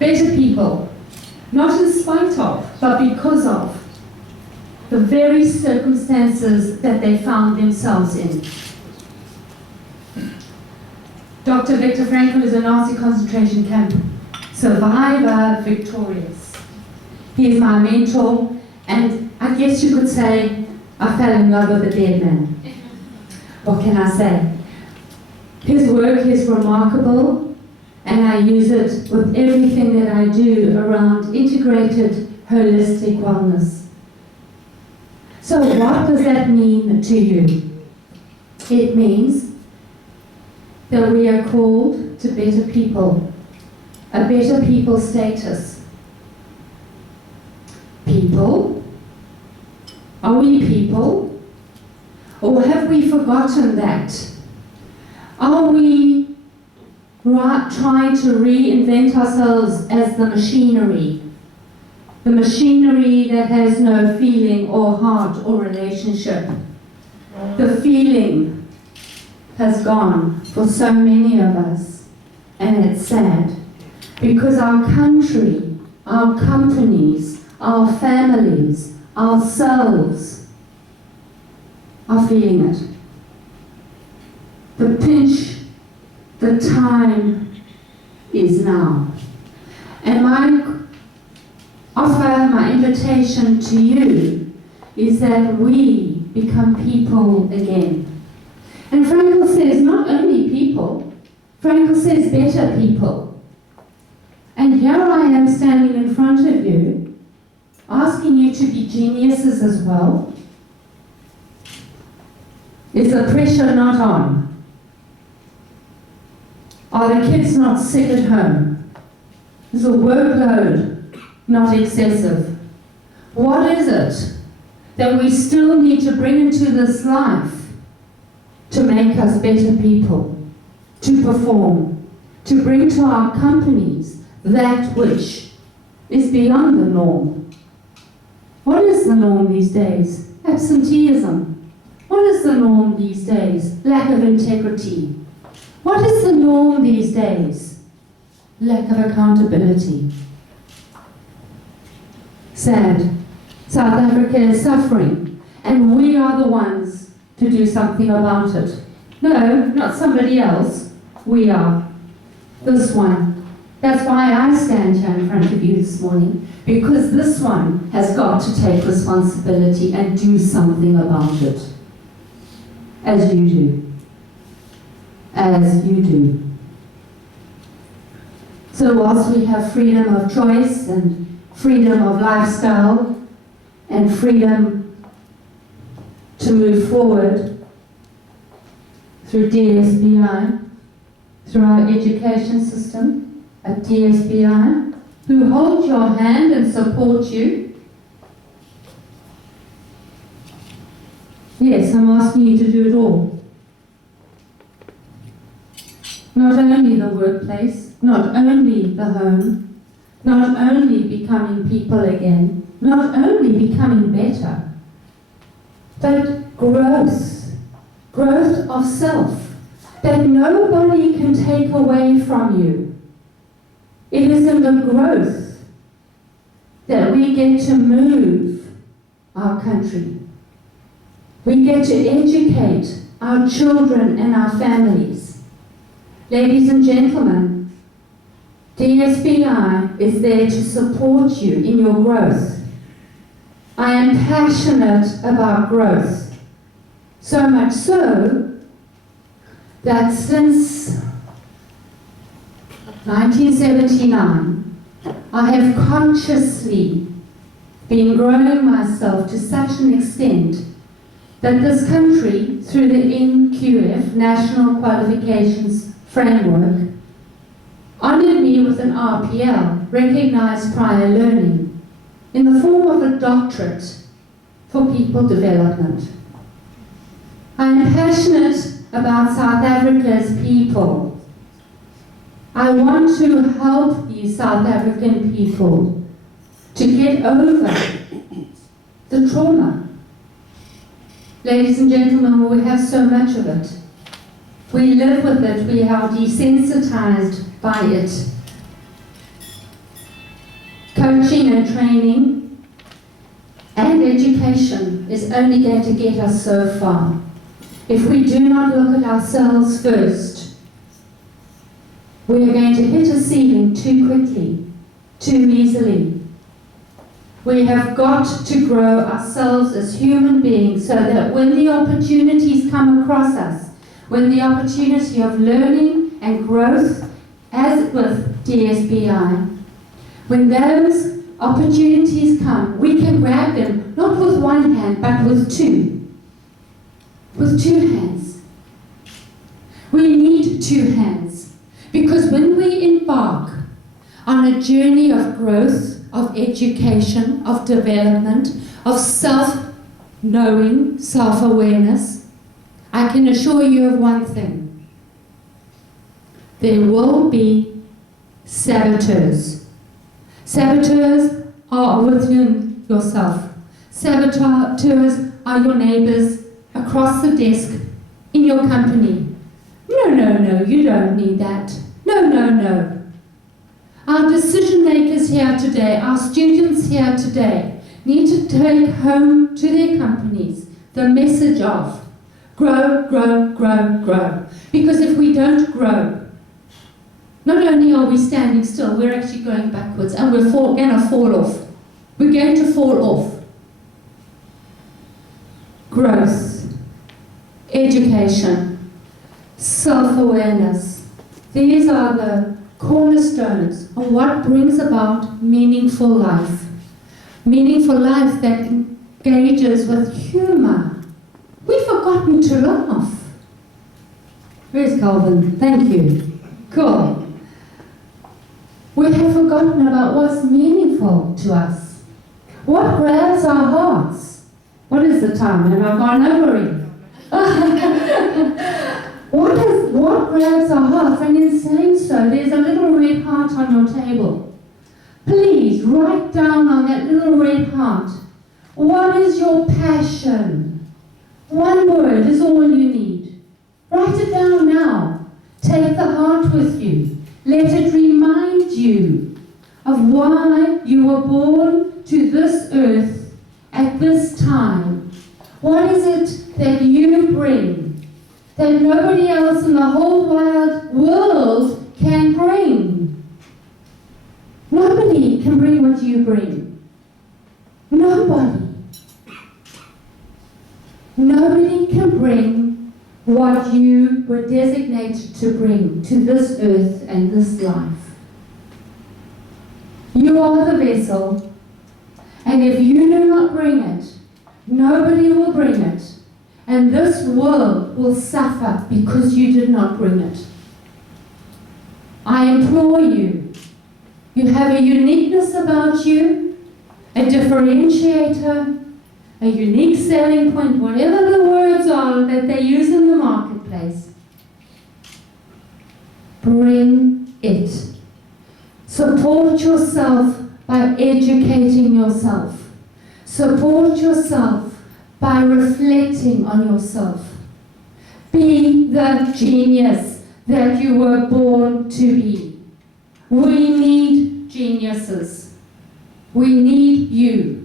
better people, not in spite of, but because of the very circumstances that they found themselves in. Dr. Viktor Frankl is a Nazi concentration camp survivor, victorious. He is my mentor, and I guess you could say I fell in love with a dead man. What can I say? His work is remarkable, and I use it with everything that I do around integrated, holistic wellness. So what does that mean to you? It means that we are called to better people, a better people status. People? Are we people? Or have we forgotten that? Are we trying to reinvent ourselves as the machinery? The machinery that has no feeling or heart or relationship. The feeling has gone for so many of us, and it's sad, because our country, our companies, our families, ourselves are feeling it. The pinch, the time is now. And my offer, my invitation to you is that we become people again. And Frankl says not only people, Frankl says better people. And here I am standing in front of you, asking you to be geniuses as well. Is the pressure not on? Are the kids not sick at home? Is the workload not excessive? What is it that we still need to bring into this life to make us better people, to perform, to bring to our companies that which is beyond the norm? What is the norm these days? Absenteeism. What is the norm these days? Lack of integrity. What is the norm these days? Lack of accountability. Sad. South Africa is suffering, and we are the ones to do something about it. No, not somebody else. We are. This one. That's why I stand here in front of you this morning, because this one has got to take responsibility and do something about it. As you do. As you do. So whilst we have freedom of choice and freedom of lifestyle and freedom to move forward through DSBI, through our education system at DSBI, who hold your hand and support you. Yes, I'm asking you to do it all. Not only the workplace, not only the home, not only becoming people again, not only becoming better, but growth of self that nobody can take away from you. It is in the growth that we get to move our country. We get to educate our children and our families. Ladies and gentlemen, DSBI is there to support you in your growth. I am passionate about growth, so much so that since 1979, I have consciously been growing myself to such an extent that this country, through the NQF, National Qualifications Framework, honoured me with an RPL, Recognised Prior Learning, in the form of a doctorate for people development. I am passionate about South Africa's people. I want to help these South African people to get over the trauma. Ladies and gentlemen, we have so much of it. We live with it, we are desensitized by it. and training and education is only going to get us so far. If we do not look at ourselves first, we are going to hit a ceiling too quickly, too easily. We have got to grow ourselves as human beings so that when the opportunities come across us, when the opportunity of learning and growth, as with DSBI, when those opportunities come, we can grab them, not with one hand, but with two. With two hands. We need two hands. Because when we embark on a journey of growth, of education, of development, of self-knowing, self-awareness, I can assure you of one thing. There will be saboteurs. Saboteurs are within yourself. Saboteurs are your neighbors across the desk in your company. No, you don't need that. No. Our decision makers here today, our students here today, need to take home to their companies the message of grow. Because if we don't grow, not only are we standing still, we're actually going backwards and we're going to fall off. We're going to fall off. Growth, education, self-awareness. These are the cornerstones of what brings about meaningful life. Meaningful life that engages with humor. We've forgotten to laugh. Where's Calvin? Thank you. Cool. We have forgotten about what's meaningful to us. What grabs our hearts? What is the time? Have I gone over it? What grabs our hearts? And in saying so, there's a little red heart on your table. Please write down on that little red heart, what is your passion? One word is all you need. Write it down now. Take the heart with you. Let it remind you of why you were born to this earth at this time. What is it that you bring that nobody else in the whole wide world can bring? Nobody can bring what you bring. Nobody. Nobody can bring what you were designated to bring to this earth and this life. You are the vessel, and if you do not bring it, nobody will bring it, and this world will suffer because you did not bring it. I implore you, you have a uniqueness about you, a differentiator, a unique selling point, whatever the words are that they use in the marketplace. Bring it. Support yourself by educating yourself. Support yourself by reflecting on yourself. Be the genius that you were born to be. We need geniuses. We need you.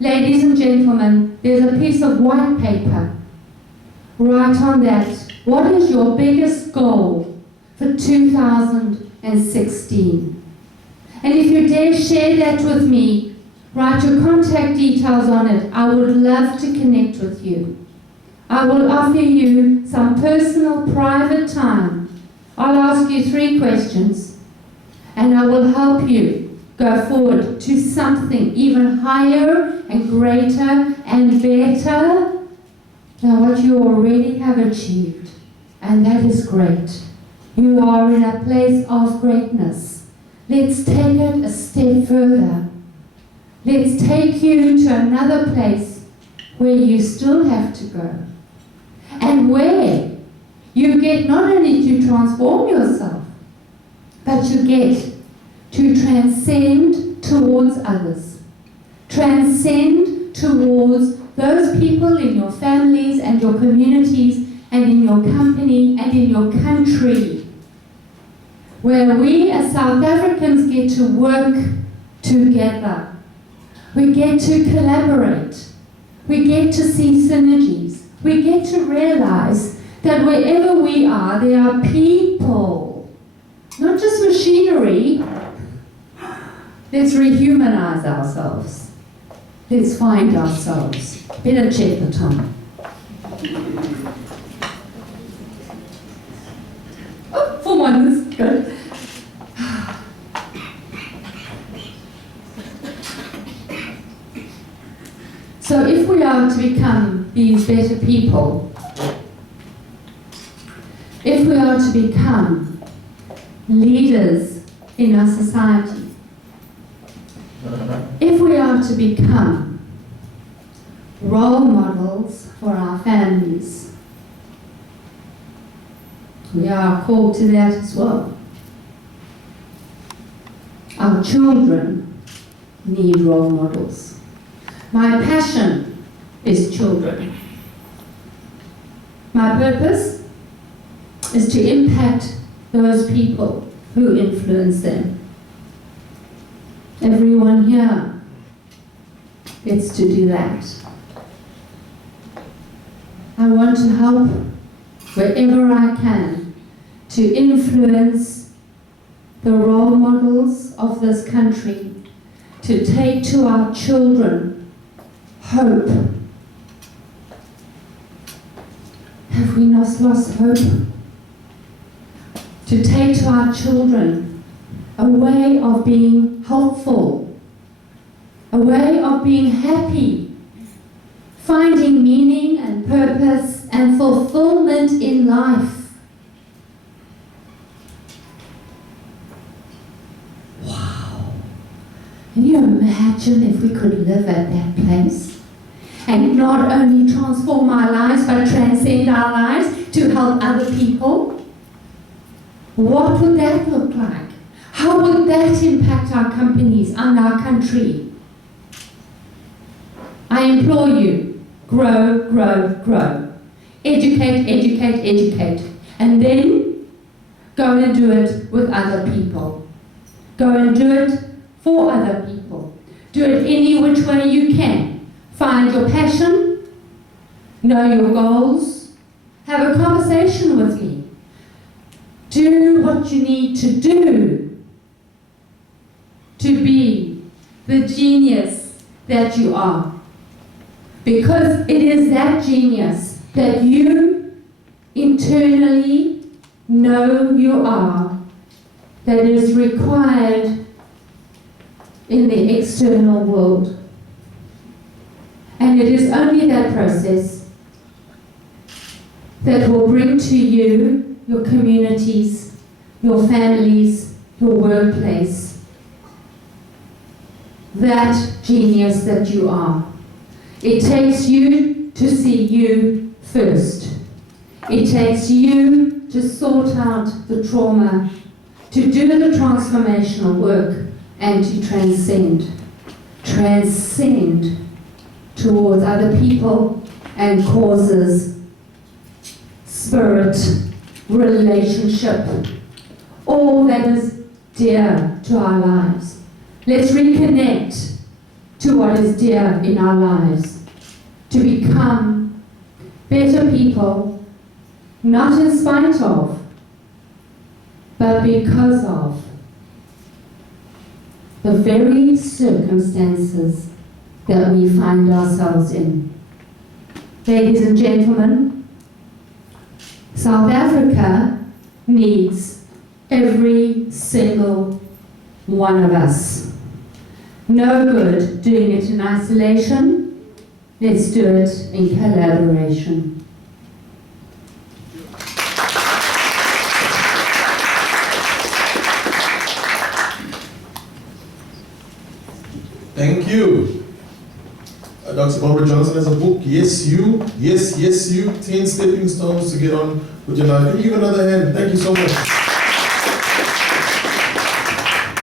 Ladies and gentlemen, there's a piece of white paper. Write on that, what is your biggest goal for 2016? And if you dare share that with me, write your contact details on it. I would love to connect with you. I will offer you some personal, private time. I'll ask you 3 questions, and I will help you go forward to something even higher and greater and better than what you already have achieved. And that is great. You are in a place of greatness. Let's take it a step further. Let's take you to another place where you still have to go. And where you get not only to transform yourself, but you get to transcend towards others. Transcend towards those people in your families and your communities and in your company and in your country, where we as South Africans get to work together. We get to collaborate. We get to see synergies. We get to realize that wherever we are, there are people, not just machinery. Let's rehumanize ourselves. Let's find ourselves. Better check the time. Oh, for once, good. So if we are to become these better people, if we are to become leaders in our society, if we are to become role models for our families, we are called to that as well. Our children need role models. My passion is children. My purpose is to impact those people who influence them. Everyone here gets to do that. I want to help wherever I can to influence the role models of this country, to take to our children hope. Have we not lost hope? To take to our children a way of being helpful, a way of being happy, finding meaning and purpose and fulfillment in life. Wow! Can you imagine if we could live at that place? And not only transform our lives, but transcend our lives to help other people? What would that look like? How would that impact our companies and our country? I implore you, grow, grow, grow. Educate, educate, educate. And then go and do it with other people. Go and do it for other people. Do it any which way you can. Find your passion, know your goals, have a conversation with me. Do what you need to do to be the genius that you are. Because it is that genius that you internally know you are that is required in the external world. And it is only that process that will bring to you your communities, your families, your workplace, that genius that you are. It takes you to see you first. It takes you to sort out the trauma, to do the transformational work, and to transcend. Transcend towards other people and causes, spirit, relationship, all that is dear to our lives. Let's reconnect to what is dear in our lives, to become better people, not in spite of, but because of the very circumstances that we find ourselves in. Ladies and gentlemen, South Africa needs every single one of us. No good doing it in isolation. Let's do it in collaboration. Thank you. Dr. Barbara Johnson has a book, Yes You, Yes, Yes You, 10 Stepping Stones to Get On With Your Life. Can you give another hand? Thank you so much.